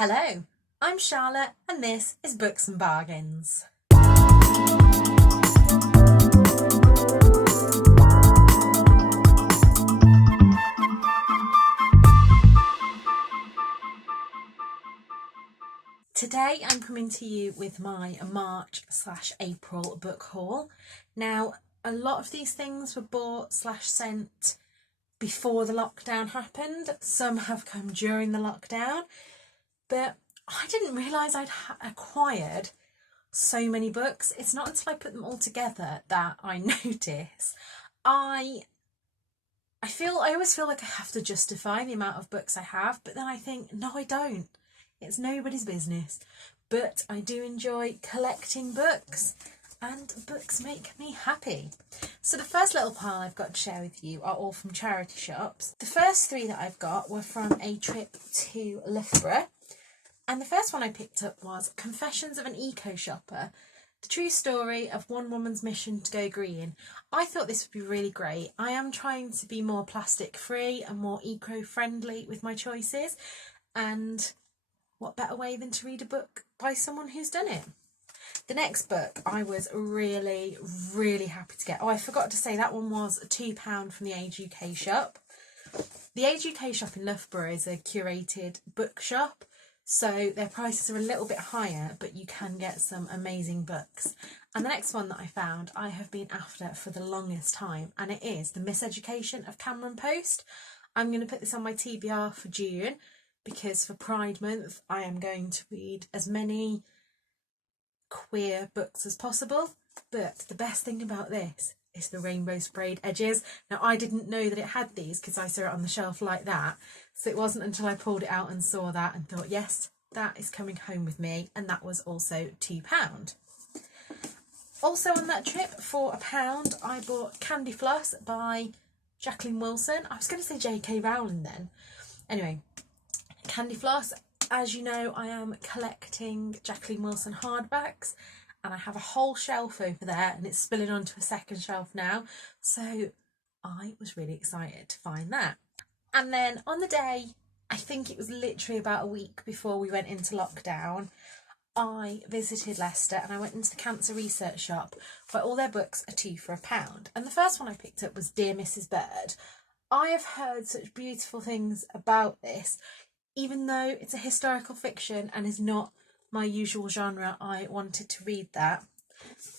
Hello, I'm Charlotte and this is Books and Bargains. Today I'm coming to you with my March/April book haul. Now, a lot of these things were bought/sent before the lockdown happened. Some have come during the lockdown, but I didn't realise I'd acquired so many books. It's not until I put them all together that I notice. I always feel like I have to justify the amount of books I have, but then I think, no, I don't. It's nobody's business. But I do enjoy collecting books, and books make me happy. So the first little pile I've got to share with you are all from charity shops. The first three that I've got were from a trip to Loughborough. And the first one I picked up was Confessions of an Eco Shopper, the true story of one woman's mission to go green. I thought this would be really great. I am trying to be more plastic free and more eco-friendly with my choices, and what better way than to read a book by someone who's done it. The next book I was really happy to get. Oh, I forgot to say that one was £2 from the Age UK shop. The Age UK shop in Loughborough is a curated bookshop, so their prices are a little bit higher, but you can get some amazing books. And the next one that I found, I have been after for the longest time, and it is The Miseducation of Cameron Post. I'm going to put this on my TBR for June, because for Pride Month I am going to read as many queer books as possible. But the best thing about this is the rainbow sprayed edges. Now, I didn't know that it had these because I saw it on the shelf like that, so it wasn't until I pulled it out and saw that and thought, yes, that is coming home with me. And that was also £2. Also on that trip, for £1, I bought Candy Floss by Jacqueline Wilson. I was going to say J.K. Rowling then. Anyway, Candy Floss. As you know, I am collecting Jacqueline Wilson hardbacks, and I have a whole shelf over there, and it's spilling onto a second shelf now, so I was really excited to find that. And then on the day, I think it was literally about a week before we went into lockdown, I visited Leicester and I went into the cancer research shop where all their books are 2 for £1. And the first one I picked up was Dear Mrs. Bird. I have heard such beautiful things about this. Even though it's a historical fiction and is not my usual genre, I wanted to read that.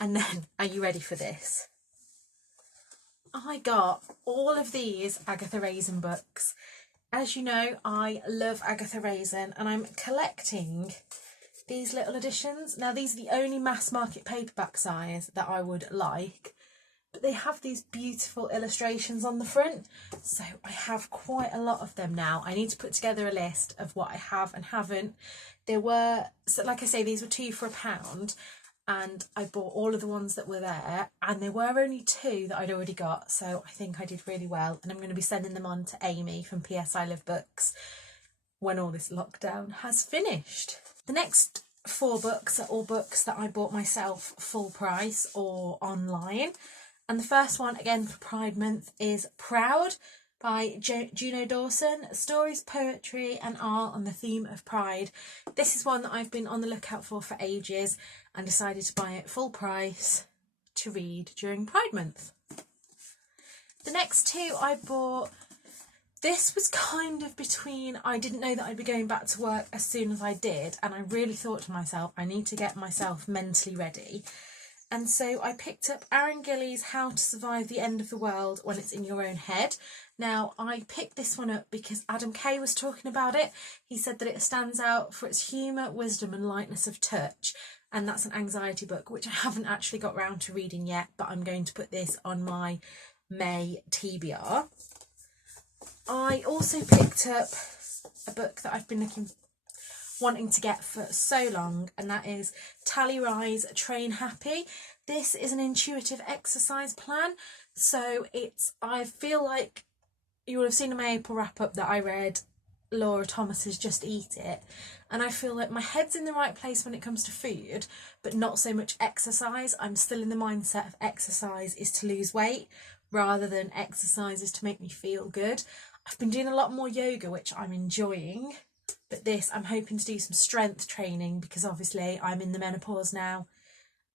And then, are you ready for this? I got all of these Agatha Raisin books. As you know, I love Agatha Raisin, and I'm collecting these little editions. Now, these are the only mass market paperback size that I would like, but they have these beautiful illustrations on the front, so I have quite a lot of them now. I need to put together a list of what I have and haven't. There were, so like I say, these were 2 for £1, and I bought all of the ones that were there, and there were only 2 that I'd already got, so I think I did really well, and I'm going to be sending them on to Amy from PS I Love Books when all this lockdown has finished. The next 4 books are all books that I bought myself full price or online. And the first one, again for Pride Month, is Proud by Juno Dawson. Stories, poetry and art on the theme of pride. This is one that I've been on the lookout for ages and decided to buy it full price to read during Pride Month. The next 2 I bought, this was kind of between, I didn't know that I'd be going back to work as soon as I did, and I really thought to myself, I need to get myself mentally ready. And so I picked up Aaron Gillies' How to Survive the End of the World When It's in Your Own Head. Now, I picked this one up because Adam Kay was talking about it. He said that it stands out for its humour, wisdom and lightness of touch. And that's an anxiety book, which I haven't actually got round to reading yet, but I'm going to put this on my May TBR. I also picked up a book that I've been wanting to get for so long, and that is Tally Rise Train Happy. This is an intuitive exercise plan, so I feel like you will have seen in my April wrap up that I read Laura Thomas's Just Eat It, and I feel like my head's in the right place when it comes to food, but not so much exercise. I'm still in the mindset of exercise is to lose weight rather than exercise is to make me feel good. I've been doing a lot more yoga, which I'm enjoying, But this, I'm hoping to do some strength training because obviously I'm in the menopause now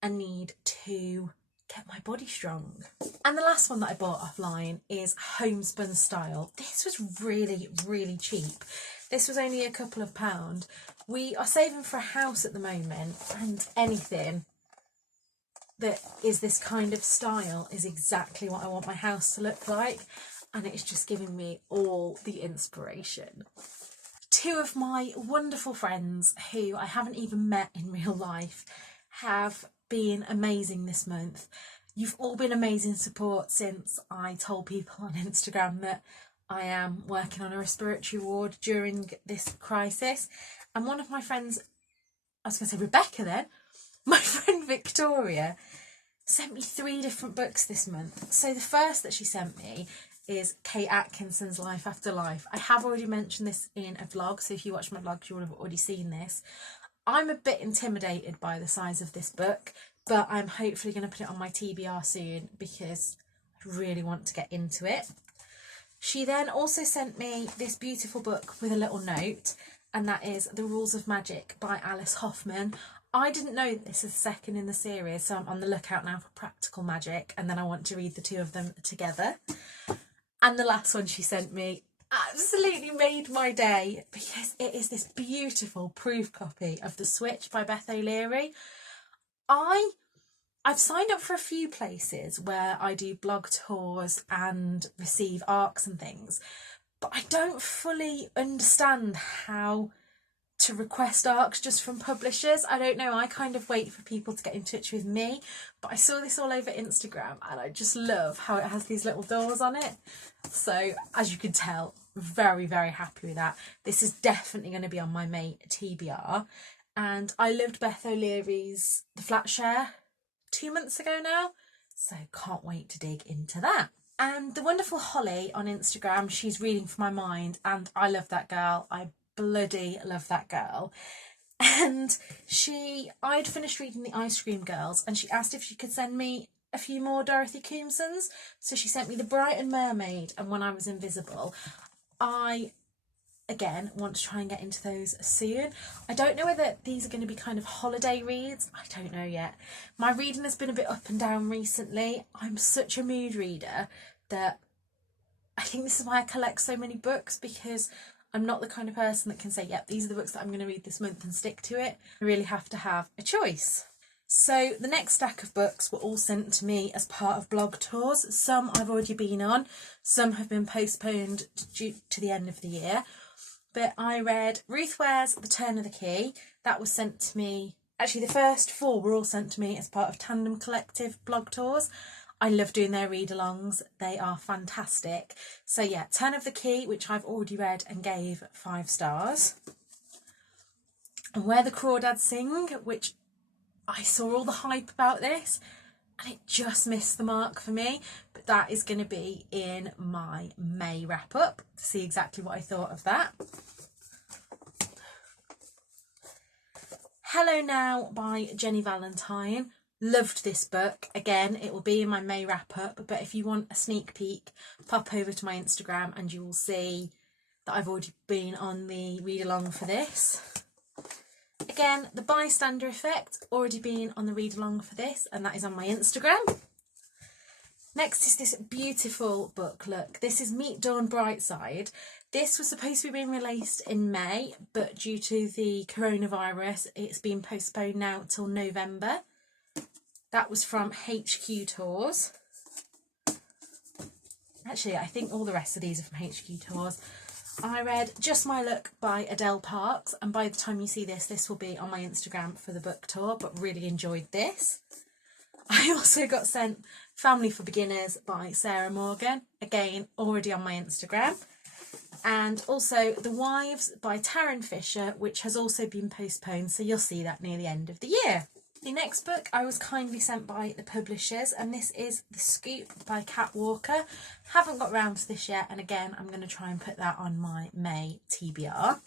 and need to get my body strong. And the last one that I bought offline is Homespun Style. This was really, really cheap. This was only a couple of pounds. We are saving for a house at the moment, and anything that is this kind of style is exactly what I want my house to look like, and it's just giving me all the inspiration. Two of my wonderful friends who I haven't even met in real life have been amazing this month. You've all been amazing support since I told people on Instagram that I am working on a respiratory ward during this crisis. And one of my friends, I was going to say Rebecca then, my friend Victoria, sent me 3 different books this month. So the first that she sent me is Kate Atkinson's Life After Life. I have already mentioned this in a vlog, so if you watch my vlog you will have already seen this. I'm a bit intimidated by the size of this book, but I'm hopefully going to put it on my TBR soon because I really want to get into it. She then also sent me this beautiful book with a little note, and that is The Rules of Magic by Alice Hoffman. I didn't know that this is the second in the series, so I'm on the lookout now for Practical Magic, and then I want to read the 2 of them together. And the last one she sent me absolutely made my day because it is this beautiful proof copy of The Switch by Beth OLeary. I've signed up for a few places where I do blog tours and receive ARCs and things, but I don't fully understand how to request ARCs just from publishers. I don't know, I kind of wait for people to get in touch with me, but I saw this all over Instagram and I just love how it has these little doors on it. So as you can tell, very, very happy with that. This is definitely going to be on my May TBR. And I loved Beth OLeary's The Flat Share 2 months ago now, so can't wait to dig into that. And the wonderful Holly on Instagram, she's reading for my mind, and I love that girl. I bloody love that girl. And I'd finished reading The Ice Cream Girls, and she asked if she could send me a few more Dorothy Coomsons. So she sent me The Brighton Mermaid and When I Was Invisible. I again want to try and get into those soon. I don't know whether these are going to be kind of holiday reads. I don't know yet. My reading has been a bit up and down recently. I'm such a mood reader that I think this is why I collect so many books, because I'm not the kind of person that can say, yep, these are the books that I'm going to read this month and stick to it. I really have to have a choice. So the next stack of books were all sent to me as part of blog tours. Some I've already been on, some have been postponed due to the end of the year. But I read Ruth Ware's The Turn of the Key. That was sent to me. Actually, the first 4 were all sent to me as part of Tandem Collective blog tours. I love doing their read-alongs. They are fantastic. So yeah, Turn of the Key, which I've already read and gave 5 stars. And Where the Crawdads Sing, which I saw all the hype about this and it just missed the mark for me. But that is going to be in my May wrap-up to see exactly what I thought of that. Hello Now by Jenny Valentine. Loved this book. Again, it will be in my May wrap-up, but if you want a sneak peek, pop over to my Instagram and you will see that I've already been on the read-along for this. Again, The Bystander Effect, already been on the read-along for this, and that is on my Instagram. Next is this beautiful book. Look, this is Meet Dawn Brightside. This was supposed to be being released in May, but due to the coronavirus, it's been postponed now till November. That was from HQ Tours. Actually, I think all the rest of these are from HQ Tours. I read Just My Luck by Adele Parks, and by the time you see this, this will be on my Instagram for the book tour, but really enjoyed this. I also got sent Family for Beginners by Sarah Morgan, again, already on my Instagram. And also The Wives by Taryn Fisher, which has also been postponed, so you'll see that near the end of the year. The next book I was kindly sent by the publishers, and this is The Scoop by Kat Walker. Haven't got round to this yet, and again I'm going to try and put that on my May TBR.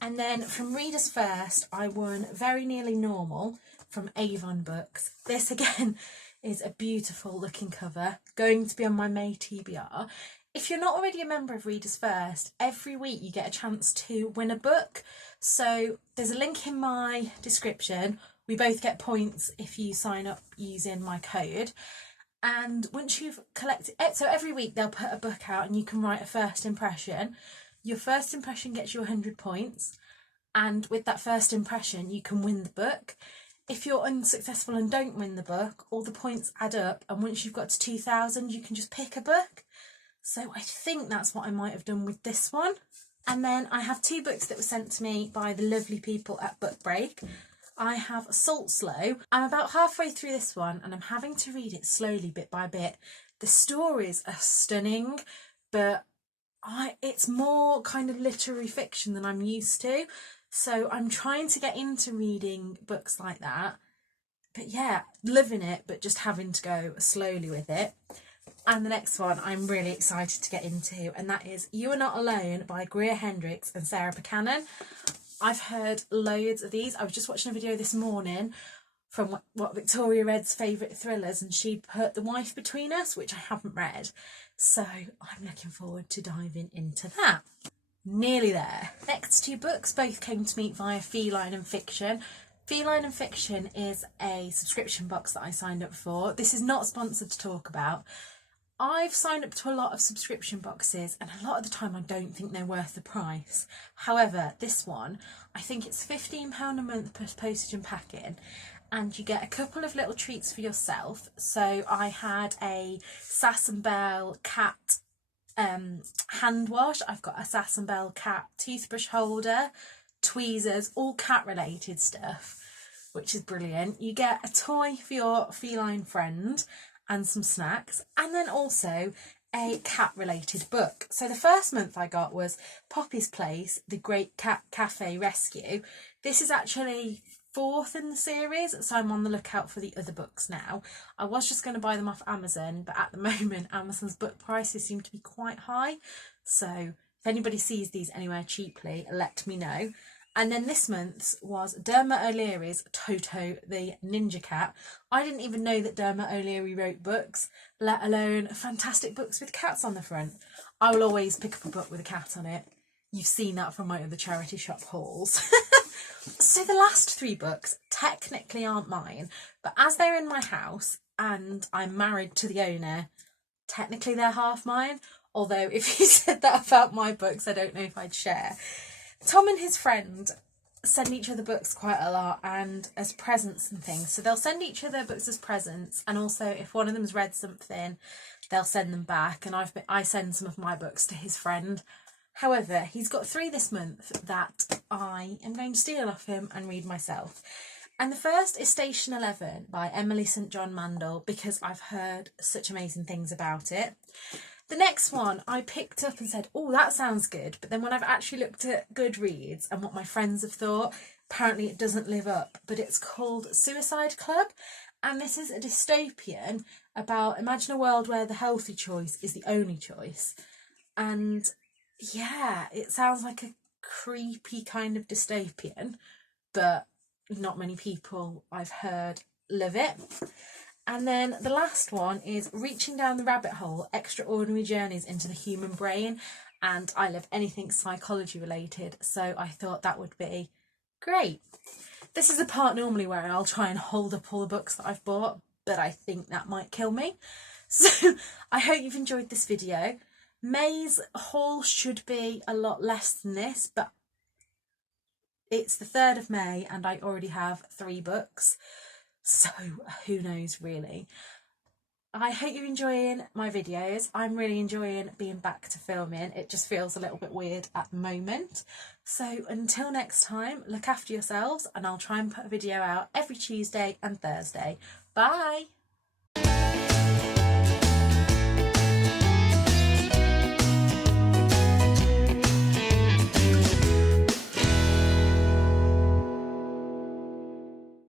And then from Readers First, I won Very Nearly Normal from Avon Books. This again is a beautiful looking cover, going to be on my May TBR. if you're not already a member of Readers First, every week you get a chance to win a book. So there's a link in my description. We both get points if you sign up using my code. And once you've collected it, so every week they'll put a book out and you can write a first impression. Your first impression gets you 100 points. And with that first impression, you can win the book. If you're unsuccessful and don't win the book, all the points add up. And once you've got to 2,000, you can just pick a book. So I think that's what I might have done with this one. And then I have 2 books that were sent to me by the lovely people at Book Break. I have Salt Slow. I'm about halfway through this one and I'm having to read it slowly, bit by bit. The stories are stunning, but it's more kind of literary fiction than I'm used to. So I'm trying to get into reading books like that. But yeah, loving it, but just having to go slowly with it. And the next one I'm really excited to get into, and that is You Are Not Alone by Greer Hendricks and Sarah Buchanan. I've heard loads of these. I was just watching a video this morning from what Victoria read's favourite thrillers, and she put The Wife Between Us, which I haven't read. So I'm looking forward to diving into that. Nearly there. Next 2 books both came to me via Feline and Fiction. Feline and Fiction is a subscription box that I signed up for. This is not sponsored to talk about. I've signed up to a lot of subscription boxes and a lot of the time I don't think they're worth the price. However, this one, I think it's £15 a month plus postage and packing, and you get a couple of little treats for yourself. So I had a Sass and Bell cat hand wash. I've got a Sass and Bell cat toothbrush holder, tweezers, all cat related stuff, which is brilliant. You get a toy for your feline friend and some snacks, and then also a cat related book. So the first month I got was Poppy's Place, The Great Cat Cafe Rescue. This is actually 4th in the series, so I'm on the lookout for the other books now. I was just going to buy them off Amazon, but at the moment Amazon's book prices seem to be quite high, so if anybody sees these anywhere cheaply, let me know. And then this month's was Dermot O'Leary's Toto the Ninja Cat. I didn't even know that Dermot O'Leary wrote books, let alone fantastic books with cats on the front. I will always pick up a book with a cat on it. You've seen that from my other charity shop hauls. So the last 3 books technically aren't mine, but as they're in my house and I'm married to the owner, technically they're half mine. Although if you said that about my books, I don't know if I'd share. Tom and his friend send each other books quite a lot and as presents and things. So they'll send each other books as presents, and also if one of them's read something, they'll send them back, and I send some of my books to his friend. However, he's got 3 this month that I am going to steal off him and read myself. And the first is Station 11 by Emily St John Mandel, because I've heard such amazing things about it. The next one I picked up and said, oh, that sounds good. But then when I've actually looked at Goodreads and what my friends have thought, apparently it doesn't live up. But it's called Suicide Club. And this is a dystopian about, imagine a world where the healthy choice is the only choice. And yeah, it sounds like a creepy kind of dystopian, but not many people I've heard love it. And then the last one is Reaching Down the Rabbit Hole, Extraordinary Journeys into the Human Brain. And I love anything psychology related, so I thought that would be great. This is the part normally where I'll try and hold up all the books that I've bought, but I think that might kill me. So I hope you've enjoyed this video. May's haul should be a lot less than this, but it's the 3rd of May and I already have 3 books. So who knows really. I hope you're enjoying my videos. I'm really enjoying being back to filming. It just feels a little bit weird at the moment. So until next time, look after yourselves, and I'll try and put a video out every Tuesday and Thursday. Bye!